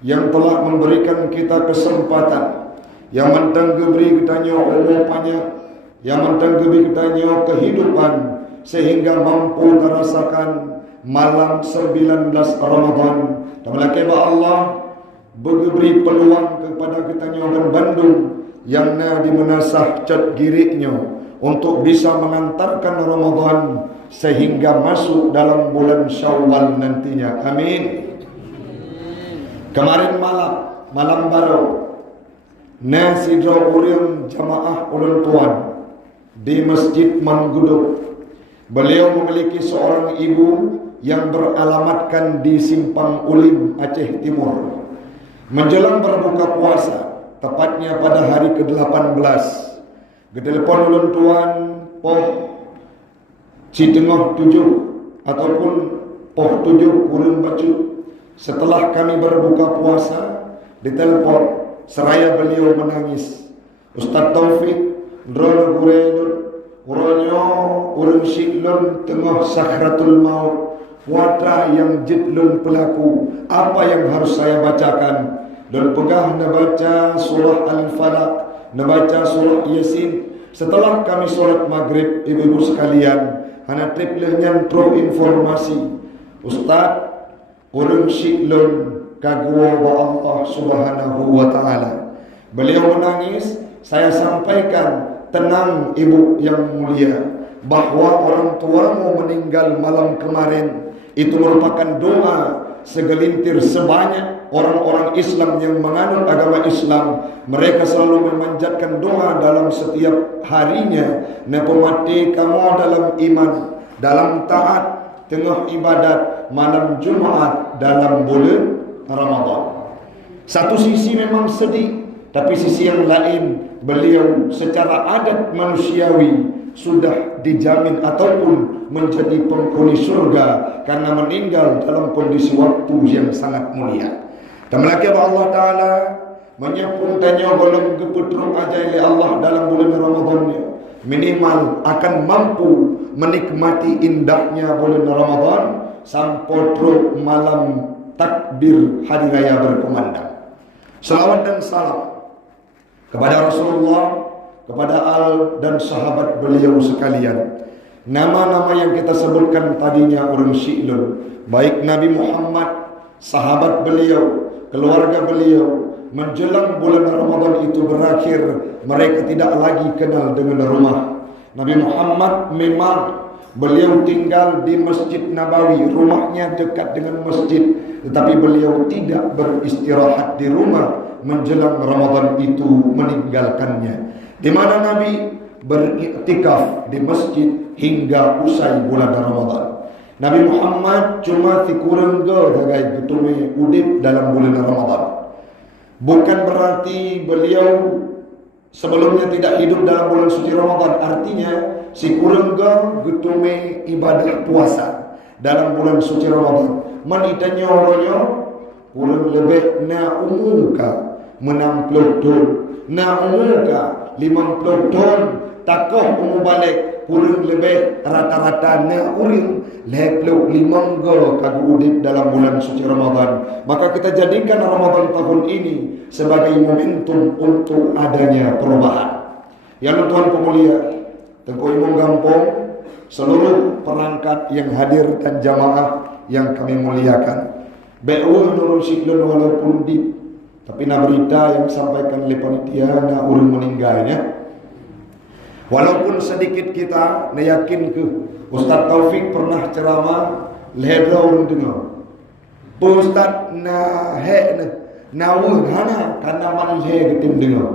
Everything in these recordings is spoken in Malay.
yang telah memberikan kita kesempatan, yang mentenggeri kitanya umur panjang, yang mentenggeri kitanya kehidupan, sehingga mampu merasakan malam 19 Ramadan. Dan melaki Allah beri peluang kepada kitanya orang Bandung yang di menasah cat giriknya untuk bisa mengantarkan Ramadan sehingga masuk dalam bulan Syawal nantinya. Amin. Kemarin malam baru nasidro urim jamaah ulun tuan di Masjid Mangguduk. Beliau memiliki seorang ibu yang beralamatkan di Simpang Ulim, Aceh Timur. Menjelang berbuka puasa, tepatnya pada hari ke-18, getelepon ulun tuan poh Citengah 7 ataupun poh 7 kurun baju. Setelah kami berbuka puasa, ditelepon, seraya beliau menangis. Ustaz Taufik, drone uronyo urun siklun tengah sakratul maut. Watra yang jidlun pelaku, apa yang harus saya bacakan? Dan pegah nabaca surah Al-Falaq, nabaca surah Yasin. Setelah kami solat maghrib, ibu-ibu sekalian, hana tripleh nyantro informasi. Ustaz urun siklun kagwa wa Allah subhanahu wa ta'ala. Beliau menangis. Saya sampaikan, tenang ibu yang mulia, bahwa orang tuamu meninggal malam kemarin itu merupakan doa segelintir sebanyak orang-orang Islam yang menganut agama Islam. Mereka selalu memanjatkan doa dalam setiap harinya. Nepemati kamu dalam iman, dalam taat, tengah ibadat, malam Jumat dalam bulan Ramadan. Satu sisi memang sedih, tapi sisi yang lain beliau secara adat manusiawi sudah dijamin ataupun menjadi penghuni surga karena meninggal dalam kondisi waktu yang sangat mulia. Dan melaki Allah Ta'ala menyempurnakan tanya golong keputruk ajaib Allah dalam bulan Ramadannya, minimal akan mampu menikmati indahnya bulan Ramadan sampai truk malam takbir hari raya berkumandang. Salawat dan salam kepada Rasulullah, kepada al dan sahabat beliau sekalian. Nama-nama yang kita sebutkan tadinya urun syi'lun, baik Nabi Muhammad, sahabat beliau, keluarga beliau, menjelang bulan Ramadan itu berakhir, mereka tidak lagi kenal dengan rumah. Nabi Muhammad memang beliau tinggal di Masjid Nabawi, rumahnya dekat dengan masjid, tetapi beliau tidak beristirahat di rumah menjelang Ramadan itu, meninggalkannya. Di mana Nabi beriktikaf di masjid hingga usai bulan Ramadan. Nabi Muhammad cuma kurang gagai getume udip dalam bulan Ramadan. Bukan berarti beliau sebelumnya tidak hidup dalam bulan suci Ramadan. Artinya si kurang getume ibadah puasa dalam bulan suci Ramadan. Manitanya orangnya kurang lebih na umuka menampil dun, na umuka 50 ton, takoh umu balik kurang lebih rata-rata na uring 55 kagu udip dalam bulan suci Ramadan. Maka kita jadikan Ramadan tahun ini sebagai momentum untuk adanya perubahan. Yang Tuhan pemulia, Tengku Imam Gampong, seluruh perangkat yang hadir dan jamaah yang kami muliakan. Be'uh nurul siklun walaupun di, tapi na berita yang disampaikan oleh panitia na urung meninggalnya. Walaupun sedikit kita yakin ke Ustaz Taufik pernah ceramah lehedra urung dengar. Ustaz na nawun hana karena manhe getim dengar.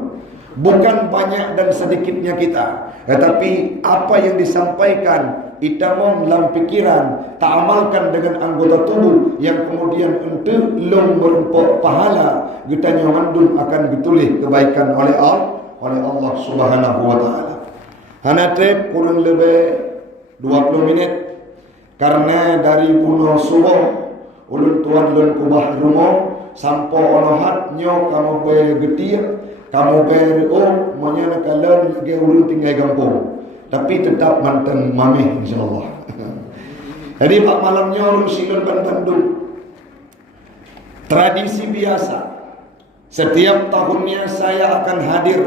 Bukan banyak dan sedikitnya kita, tetapi apa yang disampaikan itamon dalam pikiran, tak amalkan dengan anggota tubuh yang kemudian untuk long merempok pahala, getanya mandum akan ditulih kebaikan oleh Allah Subhanahu wa taala. Hana trip kurang lebih 20 menit karena dari Pulau Subuh ulun tuan ulun kubah rumah sampai olahat nyo kamu begetir kamu beru monyana kalian lagi ulun tinggal kampung, tapi tetap mantan mameh insyaallah. Jadi pak malamnya ulun silun Bandung Tradisi biasa, setiap tahunnya saya akan hadir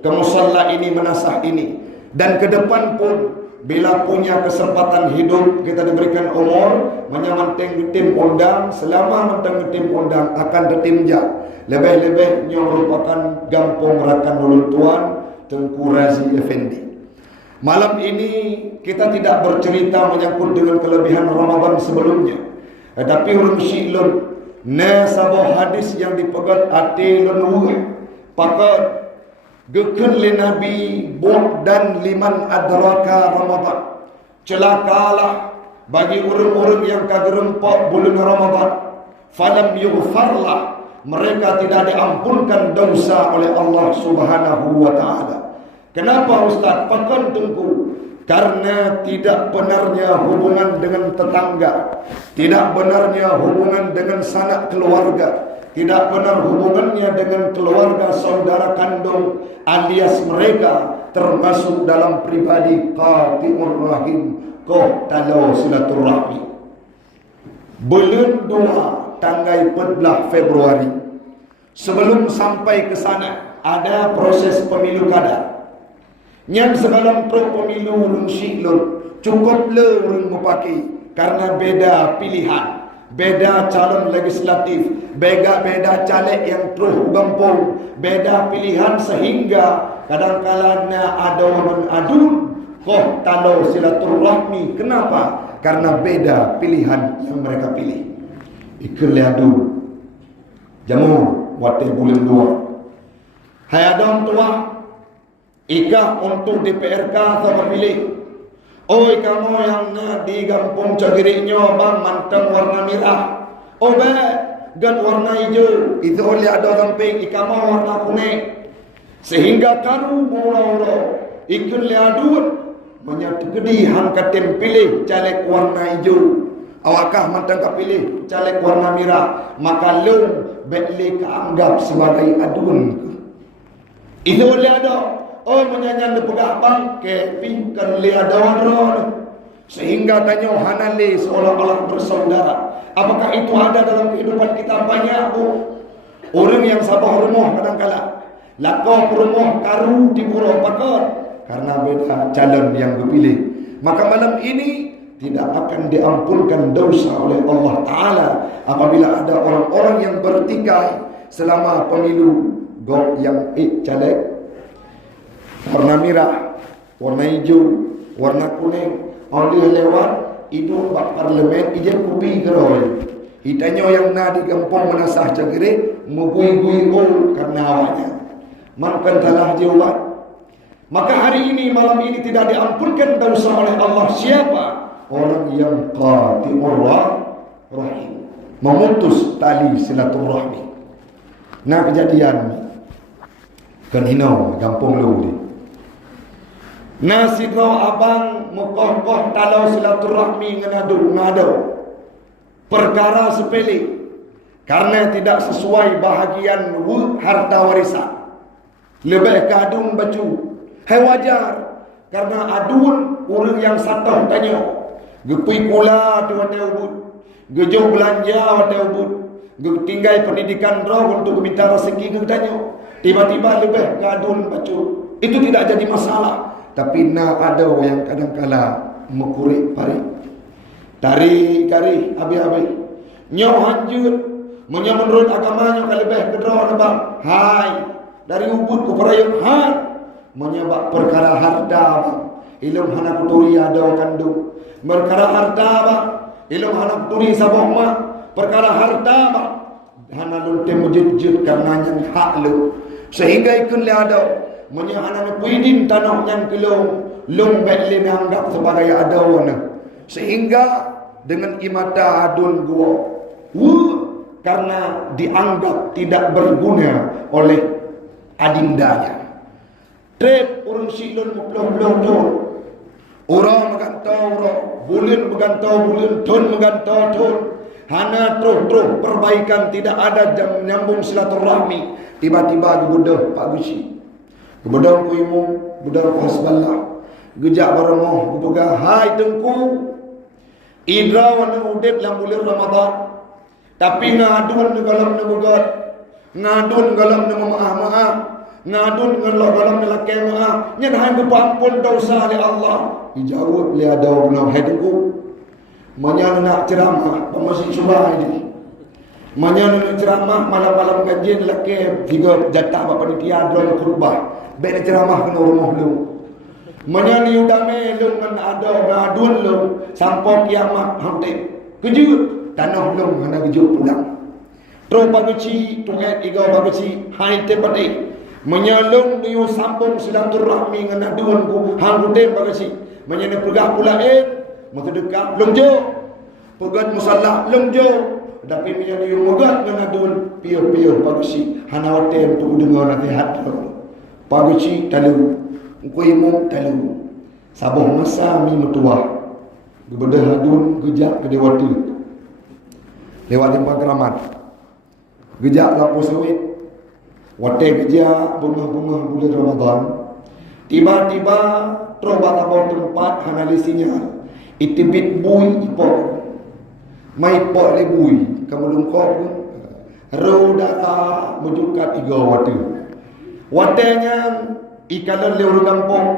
ke musalla ini, menasah ini. Dan ke depan pun, bila punya kesempatan hidup, kita diberikan umur, menyamanteng tim undang, selama menteng tim undang akan ditinjak. Lebih-lebihnya merupakan Gampong Rakan Ulun Tuan Tengku Razi Effendi. Malam ini kita tidak bercerita menyangkut dengan kelebihan Ramadan sebelumnya, tetapi urun syilun na sabah hadis yang dipegat ati lenuh pakat geken le Nabi buat dan liman adraka Ramadan. Celakalah bagi orang-orang yang kagerempak bulan Ramadan, falam yughfarlah, mereka tidak diampunkan dosa oleh Allah Subhanahu wa taala. Kenapa Ustaz? Pakan tengku, karena tidak benarnya hubungan dengan tetangga, tidak benarnya hubungan dengan sanak keluarga, tidak benar hubungannya dengan keluarga saudara kandung alias mereka termasuk dalam pribadi qati'ur rahim, koh talau silaturahmi. Bulan 2 tanggal 14 Februari, sebelum sampai ke sana ada proses pemilu kada. Yang sebelum pemilu urung syiklun cukup le urung mupaki, karena beda pilihan, beda calon legislatif, beda caleg yang terus gampung, beda pilihan, sehingga kadang-kadang ada orang adun koh talau silaturahmi. Kenapa? Karena beda pilihan yang mereka pilih. Ikul adu jamu wate bulan 2 hai adam tua ikah untuk di PRK atau pilih. Oi kamu yang di kampung Cagirinya bang manteng warna merah, oh be dan warna hijau itu oleh ada samping ikama warna kuning, sehingga karu mula-mula ikut liadun menyatugedi hangkatin pilih caleg warna hijau. Awakah manteng pilih caleg warna merah, maka lung bekli keanggap sebagai adun. Itu oleh ada oh menyanyian dipegak bang ke pingkan liada warna, sehingga tanya hanale seolah-olah bersaudara. Apakah itu ada dalam kehidupan kita? Banyak orang yang sabah rumah kadang-kala lakau rumah karu di buruk pakat karena beda calon yang dipilih. Maka malam ini tidak akan diampunkan dosa oleh Allah Ta'ala apabila ada orang-orang yang bertikai selama pemilu yang caleg warna merah, warna hijau, warna kuning, oleh lewat itu bak parlemen ije kupi geroi. Itanya yang na di kampung menasah Cagiri mugui-gui karena awaknya. Makan telah jawab. Maka hari ini, malam ini tidak diampunkan dosa oleh Allah. Siapa? Orang yang qati'ur rahim, memutus tali silaturahmi. Nah kejadian kan hino kampung lu ni. Nasidro abang mukoh-koh talau silaturahmi ngado perkara sepele karena tidak sesuai bahagian harta warisan. Lebih kadung baju hai wajar karena adun orang yang satu tanya gepui kula tu ada ubud, gejo belanja ada ubud, tinggal pendidikan roh untuk minta rezeki ke tanya, tiba-tiba lebih kadun baju. Itu tidak jadi masalah. Tapi ada yang kadang-kala mekurik pari tarik kari abi-abi nyoh hanjut menurut agamanya kalebeh kedro nabang hai dari ubud ke perayaan hai menyebab perkara harta bang ilmu hana kuturi ada kandung perkara harta bang ilmu hana kuturi sabah mak perkara harta bang hana lunte mujud-jud karena yang hak lu sehingga ikun le ada menyahanan puidin tanah yang kelong long bekle anggap sebagai ada wana sehingga dengan imata adun gua karena dianggap tidak berguna oleh adindanya. Trip urun silun muplong-plong orang megantau orang bulan megantau bulan ton megantau ton hana terus perbaikan tidak ada jam nyambung silaturahmi. Tiba-tiba gebudah Pak Gusi kemudian kuimu, kemudian ku hasballah gejak baramoh, kemudian hai tengku idra wana udib dalam bulan Ramadan Tapi ngadun galam na bugat, ngadun galam na mamaah-maah, ngadun galam na lakay maah, nyan hai bepampun dosa oleh Allah. Dijawab oleh ada orang hai tengku. Manya nak ceramah, pemasih subah ini. Manya nak ceramah malam-malam kajian lakay tiga jatah bapa panitia drone khutbah. Ben ceramah kena rumah lu. Manya ni udame lu kan ada ngadun lu sampai kiamat hantik. Kejut tanah belum hana gejut pulang. Terus baguci tungat iga baguci hai tepati. Menyalung niu sambung silaturahmi dengan aduan ku hang kutem baguci. Menyana pegah pula masa dekat belum jo. Pegat musalla belum jo. Tapi menyana niu mogat dengan aduan piu-piu baguci. Hana hotem tu dengar nasihat. Baguci talu. Ku imum talu. Sabuh masa mi metuah. Gebedah adun gejak ke dewata. Lewat tempat keramat. Gejak lampu sawit. Watai gejak bunga-bunga bulan Ramadan. Tiba-tiba terobat abang tempat analisinya. Itibit bui ipok. Mai ipok le bui. Kamu lungkop pun. Rodata menjukat tiga watu. Watainya ikalan lewat kampung.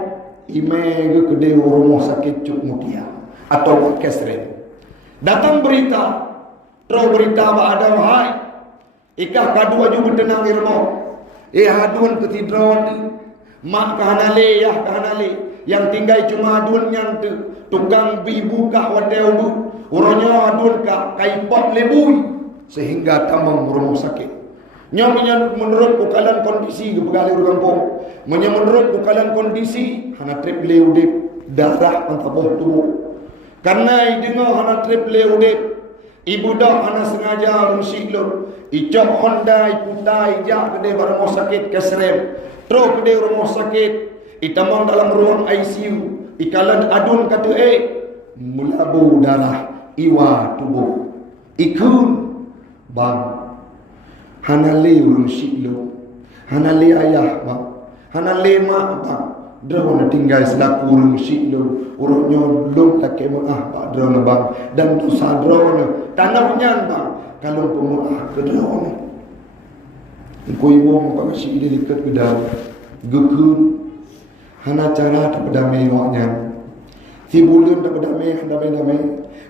Ime ke kedai rumah sakit cuk mutia. Atau kesren. Datang berita. Terus berita apa ada wahai. Ikah kadua juga bertenang irmo. Adun ketidron tu. Mak kahanale, yah kahanale. Yang tinggal cuma adun yang tu. Tukang bibu kah wadai ubu. Orangnya adun kah kaipak lebui. Sehingga tamang rumah sakit. Nyamanya menurut bukalan kondisi kepegali kampung. Menurut bukalan kondisi. Hana trip leudip. Darah antaboh tubuh. Karena dengar hana trip leudip. Ibu dah anak sengaja rusik lo. Ijah Honda iputai ijah kedai rumah sakit Kesrem. Terus kedai rumah sakit. Itamang dalam ruang ICU. Ikalan adun kata mulabu darah iwa tubuh. Ikun bang. Hanali rusik lo. Hanali ayah bang. Hanali mak bang. Drone tinggal selaku rusik lo. Urutnya belum laki maaf drone bang. Dan dosa drone tanahnya bang. Kalau pemuah ke drone. Kau ibu muka kasih ide dekat ke dalam. Gekun. Hana cara tak berdamai waknya. Si bulan tak berdamai. Damai-damai.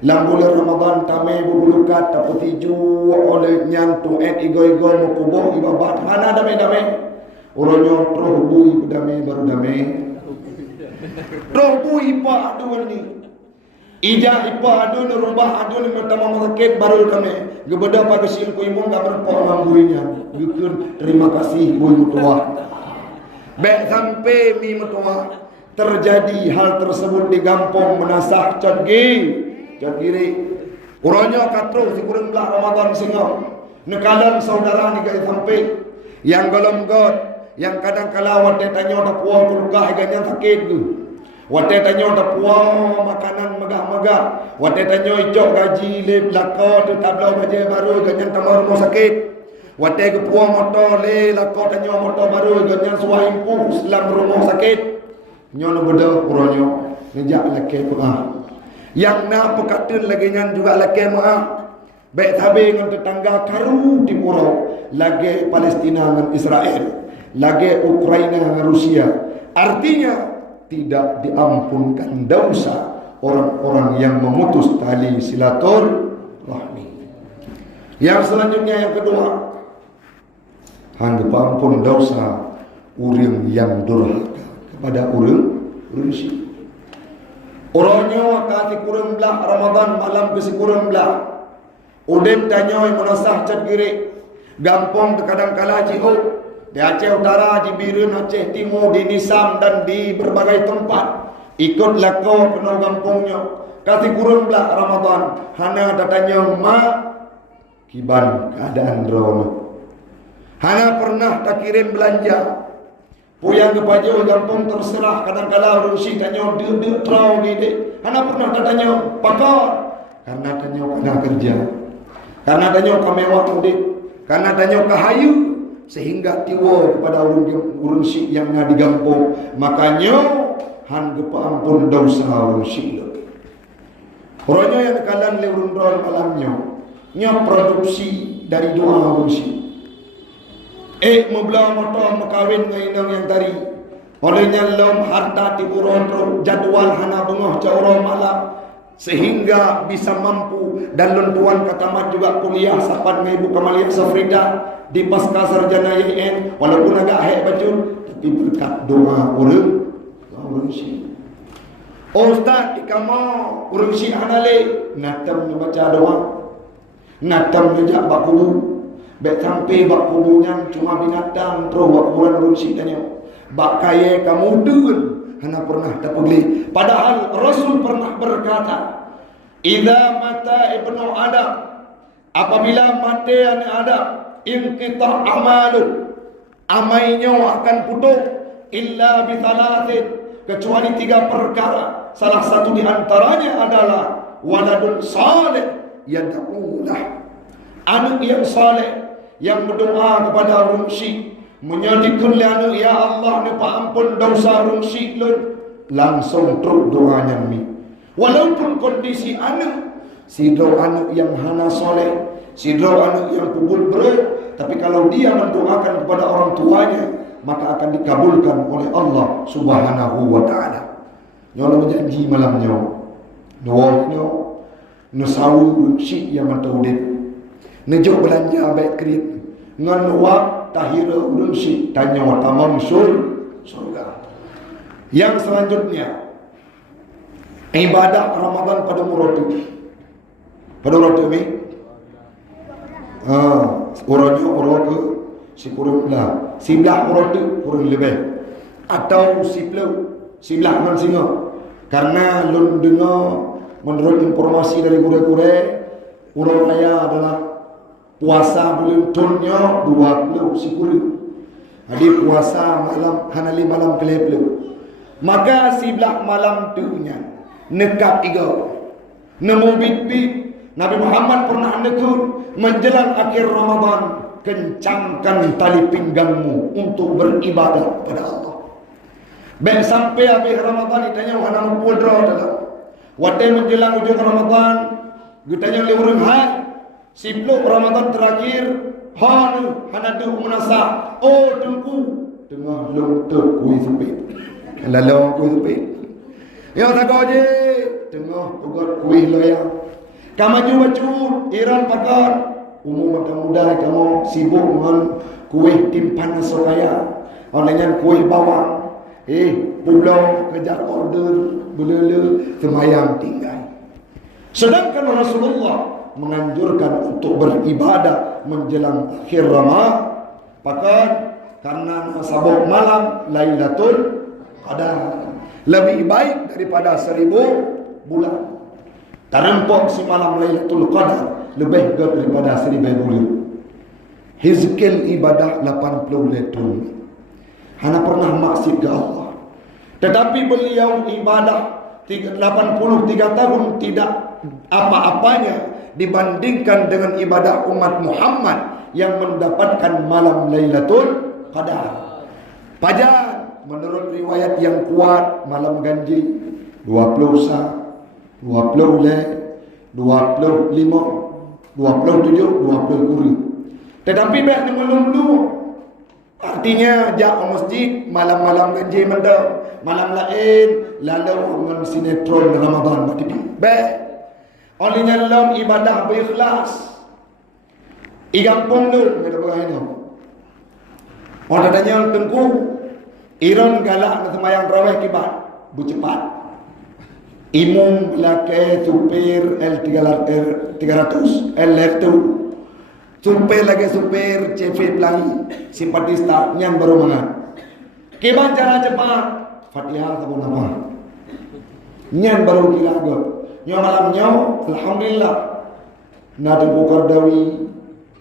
Lam bulan Ramadan tamai berbulukat. Tak petiju oleh nyantu. Igo-igo mukubuh ibabat. Hana damai-damai. Urutnya terus bui berdamai baru damai. Roh ipa adun ni. Ija ipa adun rubah adun pertama sakit baru kami. Gebeda pagi siang ku imong gak berpok ngambuinya. Gukun terima kasih bui mutua. Baik sampai mi mutua terjadi hal tersebut di kampung menasah cat kiri. Uranya katro si kurang belah Ramadan singa. Nekalan saudara ni gak sampai yang golong god. Yang kadang kala wadah tanya tak puas kelukah ikannya sakit tu. Wadah tanya tak puas makanan megah-megah. Wadah tanya icok gaji lep lakau tu tablau gaji baru ikannya tamar rumah sakit. Wadah ke puas motor le lakau tanya motor baru ikannya suai impuh selam rumah sakit. Nyono beda kurangnya ngejak laki maaf. Yang nak pekatun lagi nyan juga laki maaf. Baik tabi dengan tetangga karu di pulau. Lagi Palestina dengan Israel. Lagi Ukraina dengan Rusia. Artinya tidak diampunkan dosa orang-orang yang memutus tali silaturahmi. Yang selanjutnya yang kedua, anggap ampun dosa orang yang durhaka kepada orang syirik. Orangnya wakati kurang belah Ramadan malam ke kurang belah. Udin tanya yang menasah cat kiri. Gampang terkadang kala jihok. Di Aceh Utara, di Birun, Aceh Timur, di Nisam dan di berbagai tempat. Ikut lakau penuh kampungnya. Kasih kurun belah Ramadan. Hana datanya mak kiban keadaan drone. Hana pernah tak kirim belanja. Puyang kepajo kampung terserah. Kadang-kadang rusi tanya dia trau ni dek. Hana pernah tak tanya pakar. Karena tanya kena kerja. Karena tanya kamewah dek. Karena tanya kahayu. Sehingga tiwa kepada urun syik yang ada di kampung. Makanya han gepa ampun dosa urun syik. Orangnya yang kalan le urun drone malamnya. nya produksi dari doa urungsi. Mebela motor mekawin dengan yang tadi. Olehnya lom harta tiburon jadwal hana bengah caurah malam sehingga bisa mampu dan lentuan katamat juga kuliah sahabat dengan Ibu Kamalia Safrida di pasca sarjana YN walaupun agak hek baju tapi berkat doa urung si. Ustaz di kamar urung si hanale natam baca doa natam ngejak bak kubu bek sampai bak kubunya cuma binatang terus bak kuburan urung si tanya bak kaya kamu dun hana pernah terpegli. Padahal Rasul pernah berkata, idza mata ibnu Adam, apabila mati anak Adam, inqita amalu, amainya akan putus, illa bi thalathin, kecuali 3 perkara. Salah satu di antaranya adalah waladun salih yad'ulah, anak yang saleh yang berdoa kepada rumsi, menyadikan anu ya Allah ni ampun dosa rumsi lun, langsung terus doanya mi. Walaupun kondisi anak sidro anak yang hana soleh, sidro anak yang kubul berat, tapi kalau dia mendoakan kepada orang tuanya maka akan dikabulkan oleh Allah Subhanahu wa taala. Nyono berjanji malamnya doanya nusawu rumsi yang mentaudit nejo belanja baik kredit ngan wak tahira urunsi tanya tamam surga. Yang selanjutnya ibadah Ramadan pada murati. Pada murati ni orangnya orang ke si kurang lah sibelah murati kurang lebih atau sibelah man singa karena lun dengar menurut informasi dari gure-gure urang raya adalah puasa bulan tunnya 20 sikuri. Jadi puasa malam hanali malam kelep-lep. Maka sebelah malam tunya nekap iga. Nemu bit-bit Nabi Muhammad pernah nekun menjelang akhir Ramadan, kencangkan tali pinggangmu untuk beribadah pada Allah. Ben sampai habis Ramadan ditanya wana puadra dalam. Waktu menjelang ujung Ramadan, ditanya oleh orang hal Sipluk Ramadan terakhir hanadu menasa tengku tengah lontok kuih supit lalau kuih supit ya tak kau je tengah ugat kuih loyang kamaju bacut iran pakar umum muda kamu sibuk dengan kuih timpan sokaya olehnya kuih bawang pulau kejar order belele semayang tinggal. Sedangkan Rasulullah menganjurkan untuk beribadah menjelang akhir Ramadan, bahkan karena sabuk malam Lailatul Qadar lebih baik daripada 1000 bulan. Terempok si malam Lailatul Qadar lebih baik daripada 1000 bulan. Hizkil ibadah 80 letun. Hana pernah maksud ke Allah. Tetapi beliau ibadah 83 tahun tidak apa-apanya dibandingkan dengan ibadah umat Muhammad yang mendapatkan malam Lailatul Qadar. Pajar menurut riwayat yang kuat malam ganjil 20 sah, 20 le, 25, 27, 20 kuri. Tetapi baik dulu artinya jak masjid malam-malam ganjil mendam, malam lain lalu dengan sinetron Ramadan bertipi. Baik olehnya dalam ibadah berikhlas igampung lu kita berani orang tanya tengku iron galak nak semayang tarawih kibat bercepat imum laki supir L300 L2 supir lagi supir CV pelangi simpatista yang baru mangat kibat cara cepat Fatihah sabun apa nyan baru kira agak nyo malamnya alhamdulillah nada Bukardawi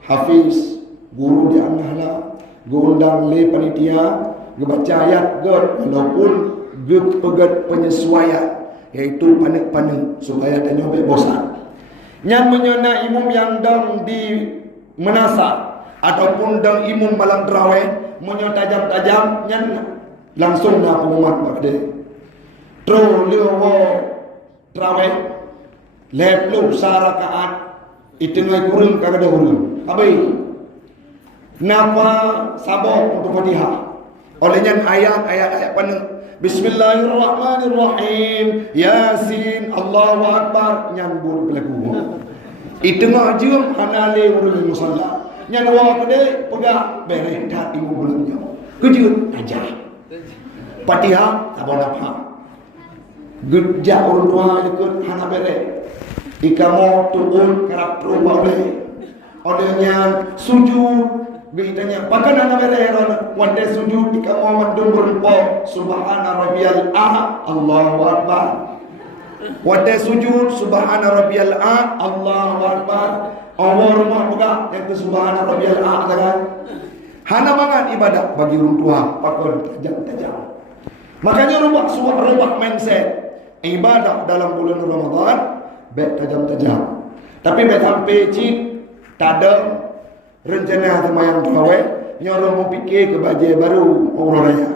Hafiz guru di An-Nahla undang le panitia baca ayat god walaupun pegat penyesuaian yaitu panik-panik supaya tanya be bosan nyan menyona imum yang dang di menasa ataupun dang imum malam tarawih menyo tajam-tajam nyan langsung dah pengumuman pada tro leo tarawih leplu sarakaat Itengah kurung kagak ada hurung. Abai. Napa sabok untuk Fatihah. Olehnya ayat-ayat penuh. Bismillahirrahmanirrahim. Yasin, Allahu Akbar. Nyambur pelaku. Itengah jum hanale urung musalla. Nyan wa kede pegak bereh dak ibu belumnya. Kejut aja. Fatihah sabon apa? Gejak urung tua ikut hana bereh. Ikamo turun kerap terubah olehnya sujud. Beritanya, bahkan anak berheran, wanda sujud di kamar mandung berempo, Subhana Rabbiyal A, Allahu Akbar. Wanda sujud, Subhana Rabbiyal A, Allahu Akbar. Allah rumah buka yang ke Subhana Rabbiyal A, kan? Hana banget ibadah bagi orang tua, pakon tajam-tajam. Makanya rubah mindset ibadah dalam bulan Ramadan, baik tajam-tajam. Tapi baik sampai cik, tak ada rencana semayang terawih, nyolong mau fikir ke baju baru orang raya.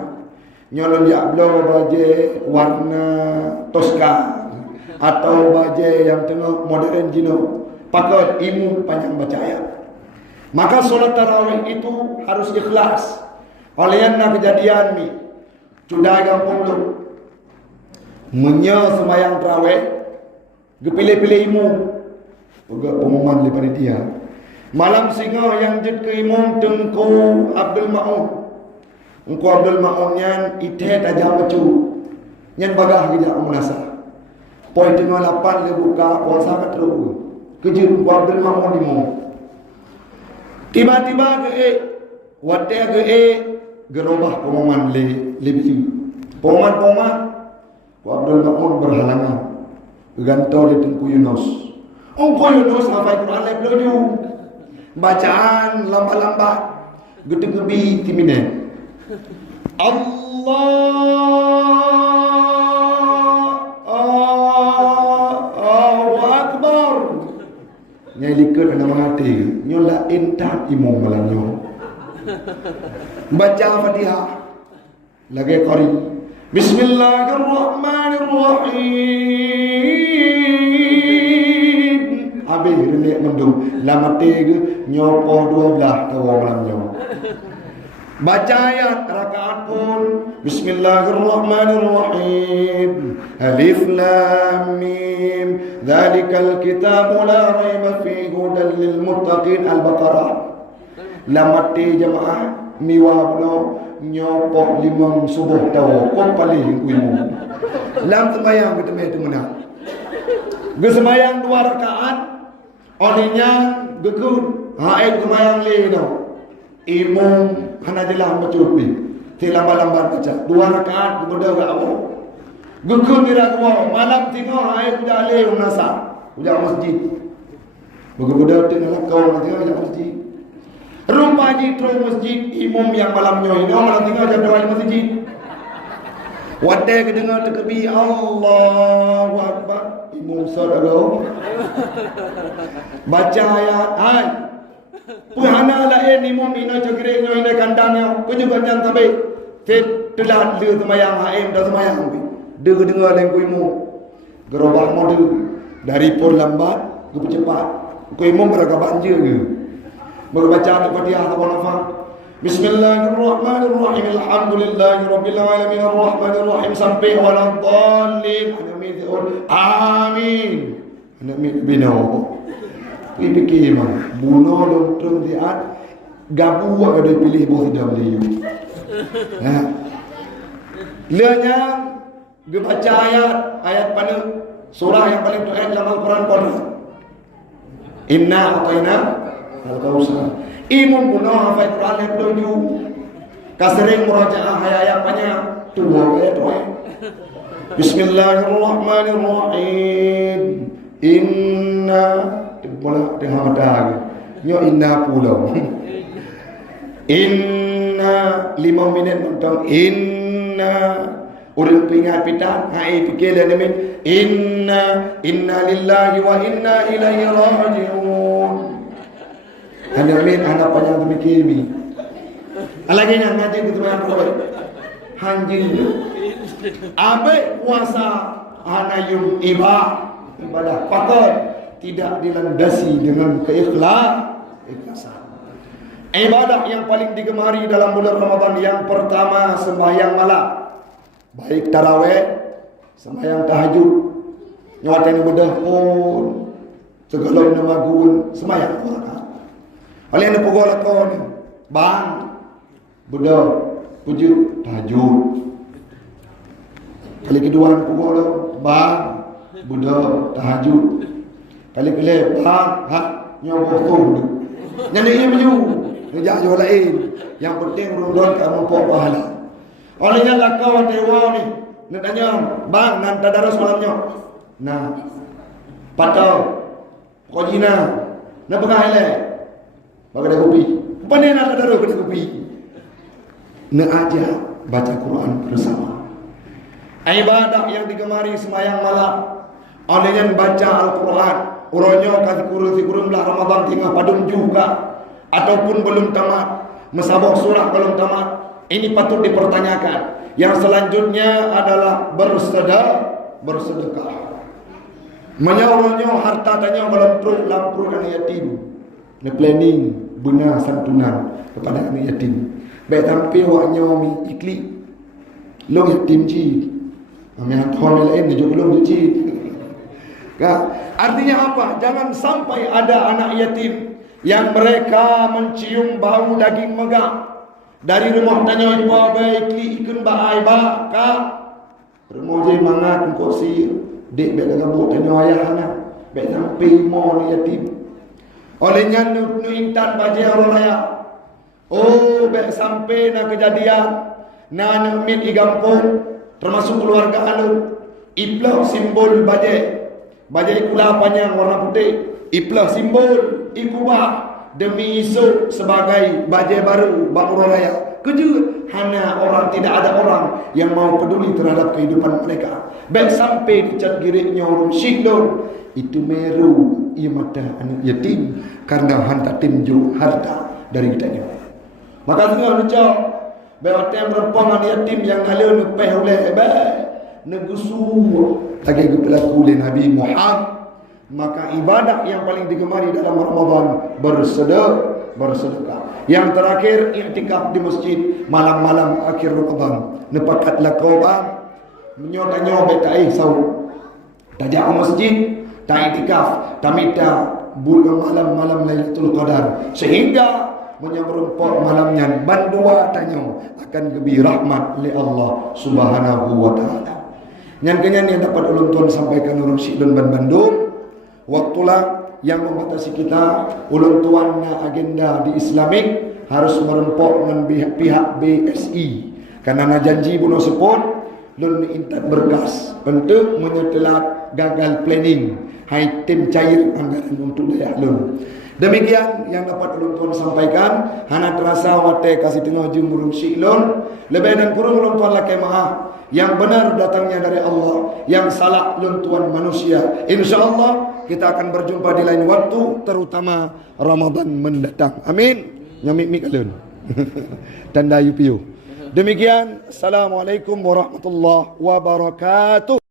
Nyolong jablo baju warna Tosca atau baju yang tengah modern jino. Pakai ilmu panjang baca ayat. Maka solat tarawih itu harus ikhlas. Oleh yang kejadian ni, sudah gampang tu. Menya semayang tarawih, gepilih-pilih ilmu. Pegak pengumuman di panitia. Malam singa yang jid ke imam Tengku Abdul Ma'un. Engku Abdul Ma'un yang ite tajam bacu. Yang bagah kejap menasa. Poin tengah 8 dia buka puasa kat terus. Kejut Engku Abdul Ma'un di mu. Tiba-tiba ke wadah ke gerobah pengumuman lebih. Pengumuman Engku Abdul Ma'un berhalangan. Gantau di Tengku Yunus. Engku Yunus hafal Quran lebih. Bacaan lambat-lambat gede-gebi timine Allahu Akbar nyai likut nama hati nyola intan imam malanyo baca Fatihah lagi qari Bismillahirrahmanirrahim habis renek mendung lamate ke nyopoh 12 tawa malamnya. Baca ayat rakaat pun Bismillahirrahmanirrahim. Alif lam mim. Dzalikal kitabu la raiba fihi hudan lil muttaqin. Al-Baqarah. Lamate jemaah miwa puno nyopoh 5 subuh tawa kok paling kuimu. Lam sembayang ketemu itu mana? Gesembayang 2 rakaat olehnya gekut haid kemayang le no imam hana jelah bacupi ti lambat-lambat baca 2 rakaat kemudian gak awak gekut dira ko malam tengok haid udah le unasa udah masjid begitu tengok kau nanti udah masjid rupanya terus masjid imam yang malamnya ini malam tengok jam 2 masjid wadah kedengar terkebi Allahu Akbar imam saudara baca ayat ay puhana lain imam ina jogre ina kandangnya kunjuk kanjang tabe fit telah le semayang haim dah semayang de dengar leng ku imam gerobak mode dari pun lambat ke cepat ku imam beragam banjir ke berbaca Al-Fatihah apa Bismillahirrahmanirrahim. Alhamdulillahirabbil alamin arrahmanirrahim sampai waladdallin. Amin. Amin bino. Kui fikir mah buno dong diat gabu ada pilih bos tidak beliau. Nah. Leanya gebaca ayat pada surah yang paling terakhir dalam Al-Quran Qur'an. Inna ataina al-kausar. Imam puno hafal Quran yang tuju. Kasering murajaah ayat banyak. Dua ayat. Bismillahirrahmanirrahim. Inna bola tengah mata. Nyo inna pulau. Inna 5 minit nonton. Inna urang pingat pitan hai fikir dan min inna lillahi wa inna ilaihi rajiun. Hanya min anak panjang memikir ni. Lagi yang ngaji kita bayar berapa? Hanjil. Abe puasa anayum ibadah. Pakai tidak dilandasi dengan keikhlasan. Ibadah yang paling digemari dalam bulan Ramadan yang pertama sembahyang malam, baik tarawih, sembahyang tahajud, nyawatain bedah pun segala nama gun sembahyang rakaat. Kalian ada pukul lakon bang bedah puji tahajud. Kali kedua ada pukul bang bedah tahajud. Kali kelima bang nyawa tu nyanyi baju kerja jual lain. Yang penting rundon kamu pok pahala. Olehnya lakau dewa ni nak tanya bang nan tadarus malamnya. Nah patau kojina nak pegang hele bagi ada kopi. Pandai nak tadarus pada kopi. Nak aja baca Quran bersama. Ibadah yang digemari sembahyang malam. Olehnya baca Al-Quran. Urangnya kasih kurung belah Ramadan tengah padum juga ataupun belum tamat, mesabok surah belum tamat. Ini patut dipertanyakan. Yang selanjutnya adalah bersedekah. Menyauruhnya harta tanya lampu anak yatim. Ne planning benar santunan kepada anak yatim. Baik tampi waknya mi ikli. Lo yatim ji. Kami hantar lain dia juga belum ji. Artinya apa? Jangan sampai ada anak yatim yang mereka mencium bau daging megah dari rumah tanya ibu baik ikun baai ba ka rumah je mangat kursi dek bek gabut tanya ayah anak bek sampai mo ni yatim olehnya nu intan baje orang raya oh bek sampai na kejadian na min igampung termasuk keluarga alun iplah simbol baje ikula panjang warna putih, iplah simbol ikubah demi isu sebagai bajai baru Bangura Raya. Kejut, hanya orang tidak ada orang yang mau peduli terhadap kehidupan mereka. Baik sampai dicat giriknya orang syidon, itu meru ia mata anak yatim karena hantar tinjuk harta dari kitanya. Maka tengah ucap, baik yang berempuan yatim yang ngalir nepeh oleh negusu lagi berlaku oleh Nabi Muhammad. Maka ibadah yang paling digemari dalam Ramadan bersedekah. Yang terakhir iktikaf di masjid malam-malam akhir Ramadan. Nepakat lakau bang menyotanya betai sau tajak masjid tak iktikaf tamita bulan malam-malam Lailatul Qadar sehingga menyerempok malamnya bandua tanya akan lebih rahmat oleh Allah Subhanahu wa taala. Yang kenyan yang dapat ulun tuan sampaikan urang Sidon Ban Bandung, waktulah yang membatasi kita ulun tuan agenda di Islamik harus merempok dengan pihak BSI karena na janji bunuh seput lun intat berkas untuk menyetelat gagal planning hai tim cair anggaran untuk daerah lun. Demikian yang dapat ulun tuan sampaikan. Hana terasa wate kasih tengah jumurung syilun. Lebih dan kurang ulun tuan lakai maaf. Yang benar datangnya dari Allah, yang salah ulun tuan manusia. InsyaAllah kita akan berjumpa di lain waktu, terutama Ramadan mendatang. Amin. Nyamik-mik alun. Tanda yupiu. Demikian. Assalamualaikum warahmatullahi wabarakatuh.